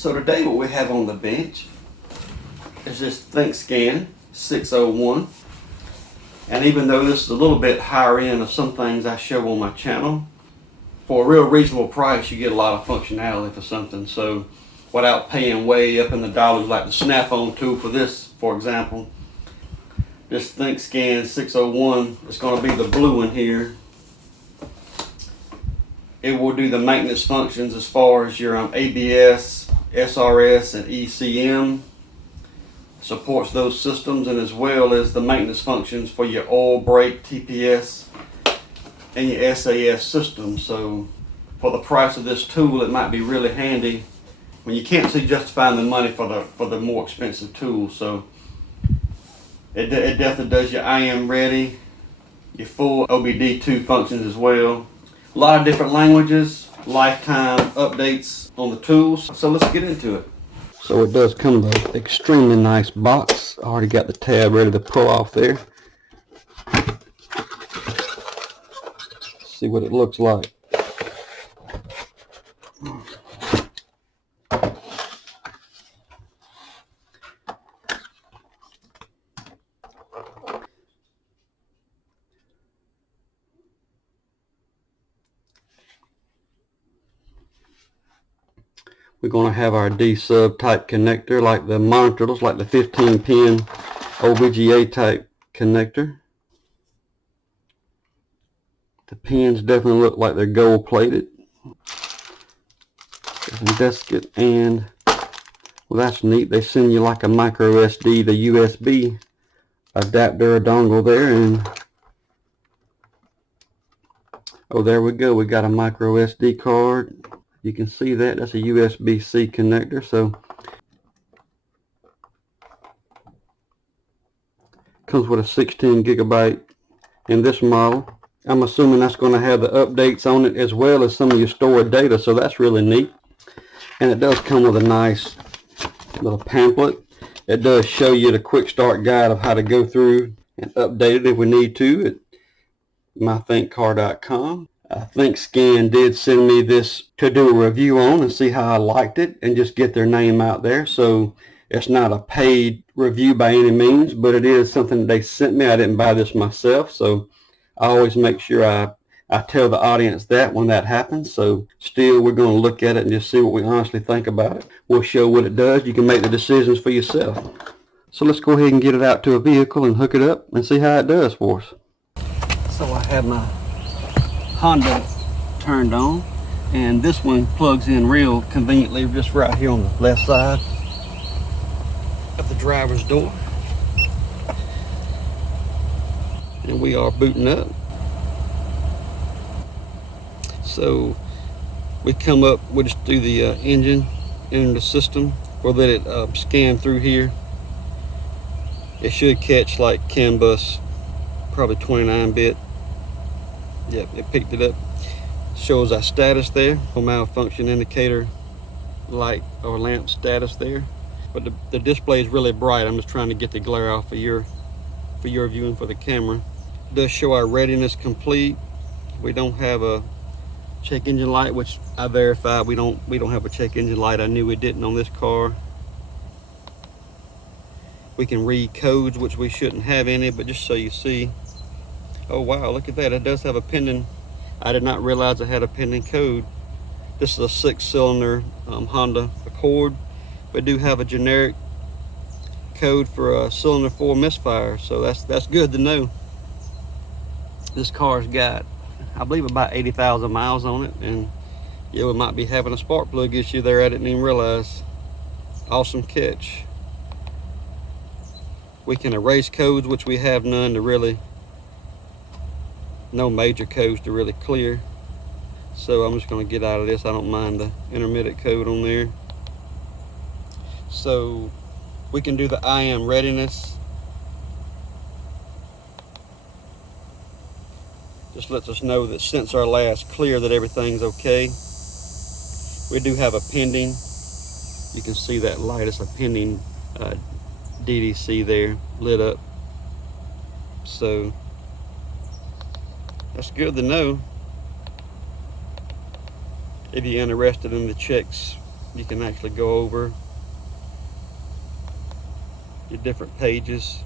So today what we have on the bench is this ThinkScan 601. And even though this is a little bit higher end of some things I show on my channel, for a real reasonable price you get a lot of functionality for something. So without paying way up in the dollars, like the snap-on tool for this, for example, this ThinkScan 601 is going to be the blue one here. It will do the maintenance functions as far as your ABS, SRS, and ECM. Supports those systems, and as well as the maintenance functions for your oil, brake, TPS, and your SAS system. So for the price of this tool, it might be really handy when you can't see justifying the money for the more expensive tool. So it definitely does your I am ready, your full OBD2 functions as well. A lot of different languages, lifetime updates on the tools. So let's get into it. So it does come in an extremely nice box. I already got the tab ready to pull off there. See what it looks like. We're going to have our D-sub type connector, like the monitor looks like the 15-pin OVGA type connector. The pins definitely look like they're gold plated. Desk and well, that's neat. They send you like a micro SD to USB adapter or dongle there, and oh, there we go. We got a micro SD card. You can see that. That's a USB-C connector. So comes with a 16 gigabyte in this model. I'm assuming that's going to have the updates on it as well as some of your stored data. So that's really neat. And it does come with a nice little pamphlet. It does show you the quick start guide of how to go through and update it if we need to at mythinkcar.com. ThinkScan did send me this to do a review on and see how I liked it and just get their name out there. So it's not a paid review by any means, but it is something that they sent me. I didn't buy this myself, so I always make sure I tell the audience that when that happens. So still, we're going to look at it and just see what we honestly think about it. We'll show what it does. You can make the decisions for yourself. So let's go ahead and get it out to a vehicle and hook it up and see how it does for us. So I have my Honda turned on, and this one plugs in real conveniently just right here on the left side of the driver's door, and we are booting up. So we come up, we just do the engine in the system. We'll let it scan through here. It should catch like CAN bus, probably 29-bit. Yep, it picked it up. Shows our status there, malfunction indicator light or lamp status there. But the display is really bright. I'm just trying to get the glare off for your viewing for the camera. It does show our readiness complete. We don't have a check engine light, which I verified we don't have a check engine light. I knew we didn't on this car. We can read codes, which we shouldn't have any, but just so you see. Oh wow, look at that. It does have a pending. I did not realize it had a pending code. This is a 6-cylinder Honda Accord. We do have a generic code for a cylinder 4 misfire, so that's good to know. This car's got, I believe, about 80,000 miles on it, and yeah, we might be having a spark plug issue there. I didn't even realize. Awesome catch. We can erase codes, which we have none to really. No major codes to really clear. So I'm just going to get out of this. I don't mind the intermittent code on there. So we can do the I am readiness. Just lets us know that since our last clear that everything's okay. We do have a pending. You can see that light. It's a pending DDC there lit up. So that's good to know if you're interested in the checks You can actually go over your different pages.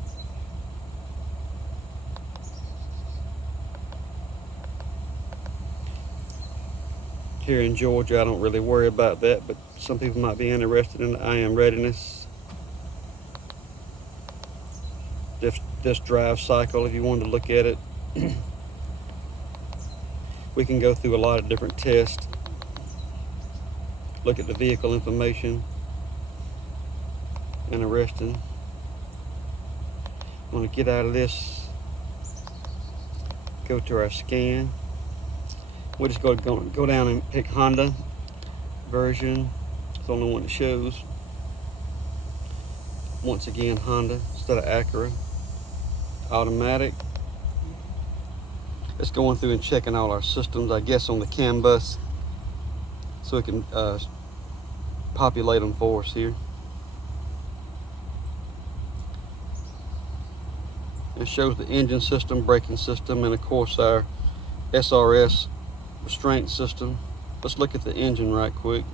Here in Georgia, I don't really worry about that, but some people might be interested in the IM readiness. This drive cycle, if you wanted to look at it. We can go through a lot of different tests. Look at the vehicle information. Interesting. I want to get out of this. Go to our scan. We'll just go down and pick Honda version. It's the only one that shows. Once again, Honda instead of Acura. Automatic. It's going through and checking all our systems, I guess, on the CAN bus, so it can populate them for us here. It shows the engine system, braking system, and of course our SRS restraint system. Let's look at the engine right quick.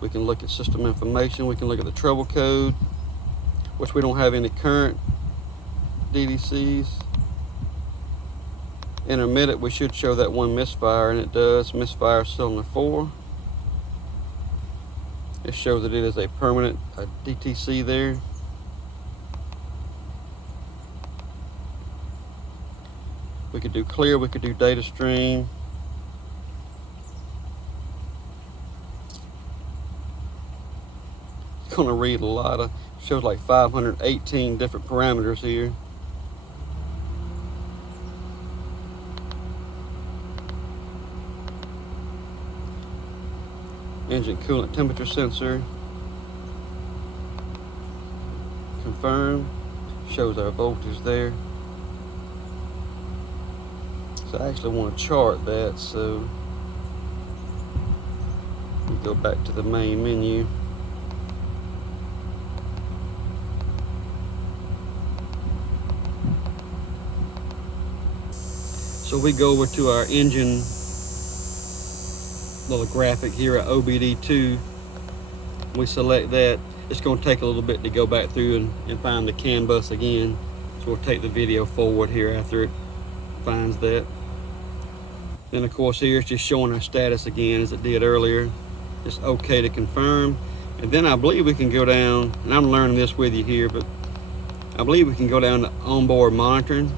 We can look at system information. We can look at the trouble code, which we don't have any current DDCs. Intermittent, we should show that one misfire, and it does. Misfire cylinder 4. It shows that it is a permanent DTC there. We could do clear, we could do data stream. It's gonna read a lot of, shows like 518 different parameters here. Engine coolant temperature sensor. Confirm. Shows our voltage there. So I actually want to chart that, so we go back to the main menu. So we go over to our engine little graphic here at OBD2. We select that. It's going to take a little bit to go back through and find the CAN bus again. So we'll take the video forward here after it finds that. Then of course here it's just showing our status again as it did earlier. It's okay to confirm. And then I believe we can go down, and I'm learning this with you here, but I believe we can go down to onboard monitoring.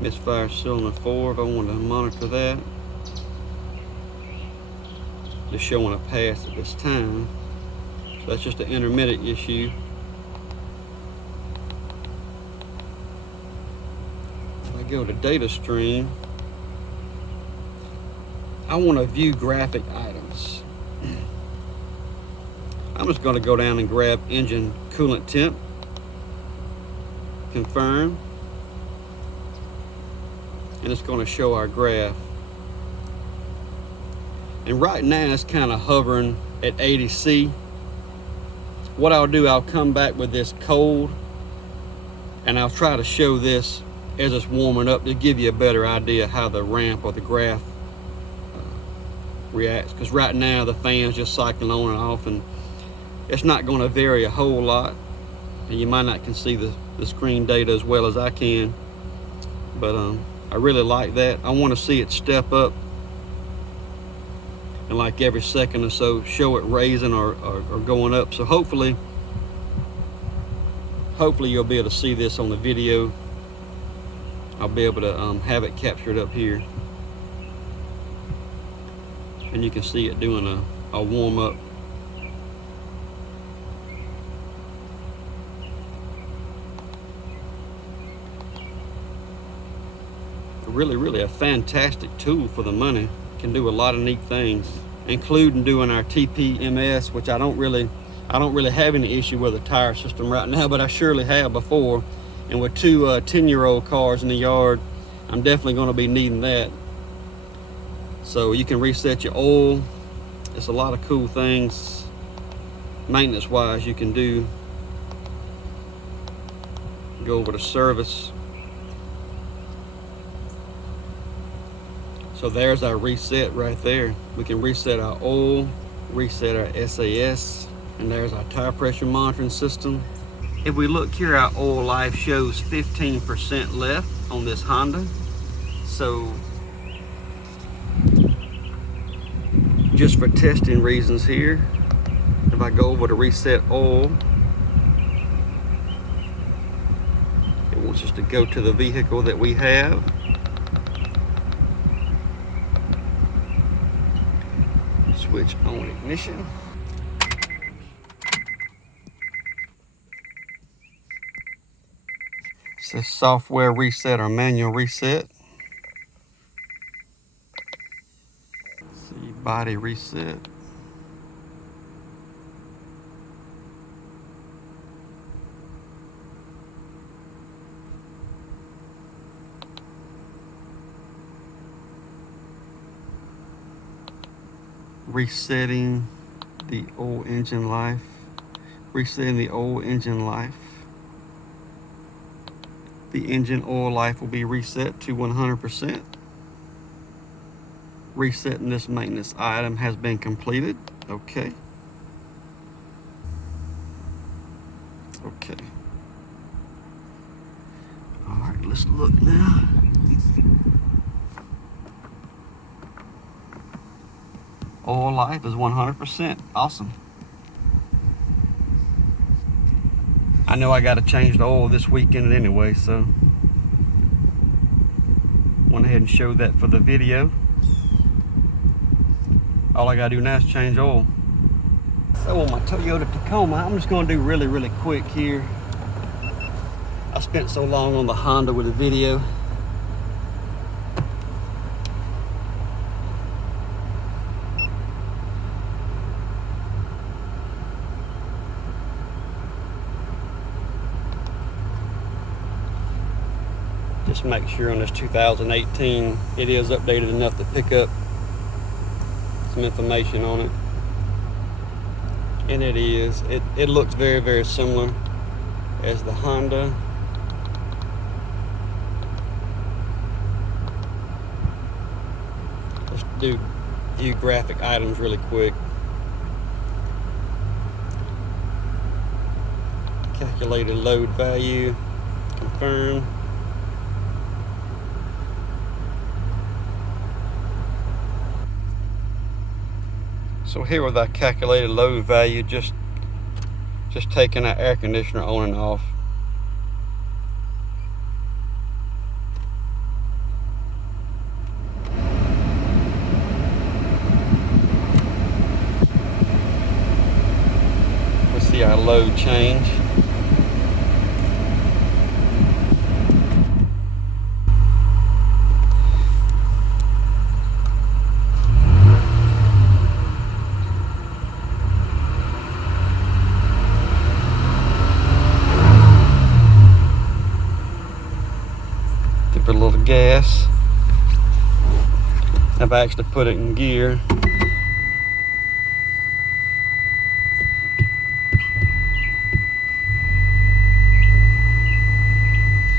Misfire cylinder 4, if I want to monitor that. Just showing a pass at this time. So that's just an intermittent issue. If I go to data stream, I want to view graphic items. I'm just going to go down and grab engine coolant temp. Confirm. And it's going to show our graph. And right now it's kind of hovering at 80C. What I'll do, I'll come back with this cold and I'll try to show this as it's warming up to give you a better idea how the ramp or the graph reacts. Because right now the fan's just cycling on and off, and it's not going to vary a whole lot. And you might not can see the screen data as well as I can. But I really like that. I want to see it step up, and like every second or so show it raising or going up. So hopefully you'll be able to see this on the video. I'll be able to have it captured up here, and you can see it doing a warm up. Really a fantastic tool for the money. Can do a lot of neat things, including doing our TPMS, which I don't really have any issue with the tire system right now, but I surely have before. And with two 10-year-old cars in the yard, I'm definitely going to be needing that. So you can reset your oil. It's a lot of cool things maintenance wise you can do. go over to service. So there's our reset right there. We can reset our oil, reset our SAS, and there's our tire pressure monitoring system. If we look here, our oil life shows 15% left on this Honda. So just for testing reasons here, if I go over to reset oil, it wants us to go to the vehicle that we have. Switch on ignition. It says software reset or manual reset. Let's see, body reset. Resetting the old engine life. Resetting the old engine life. The engine oil life will be reset to 100%. Resetting this maintenance item has been completed. Okay. Okay. All right, let's look now. Oil life is 100%. Awesome. I know I got to change the oil this weekend anyway, so went ahead and showed that for the video. All I got to do now is change oil. So on my Toyota Tacoma, I'm just going to do really quick here. I spent so long on the Honda with the video. Just make sure on this 2018 it is updated enough to pick up some information on it. And it is. It looks very similar as the Honda. Let's do view graphic items really quick. Calculated load value, confirm. So here with our calculated load value, just taking our air conditioner on and off. Let's see our load change. A little gas. I've actually put it in gear.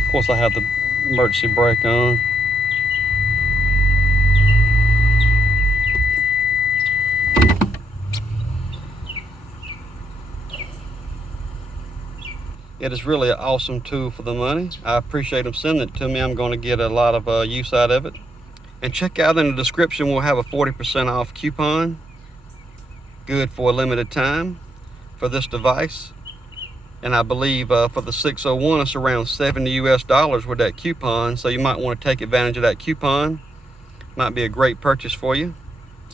Of course, I have the emergency brake on. It is really an awesome tool for the money. I appreciate them sending it to me. I'm going to get a lot of use out of it. And check out in the description, we'll have a 40% off coupon. Good for a limited time for this device. And I believe for the 601, it's around $70 US with that coupon. So you might want to take advantage of that coupon. Might be a great purchase for you.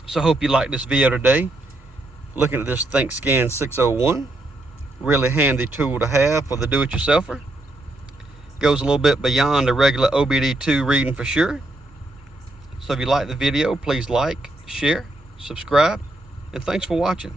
So I hope you liked this video today. Looking at this ThinkScan 601. Really handy tool to have for the do-it-yourselfer. Goes a little bit beyond the regular OBD2 reading for sure. So if you like the video, please like, share, subscribe, and thanks for watching.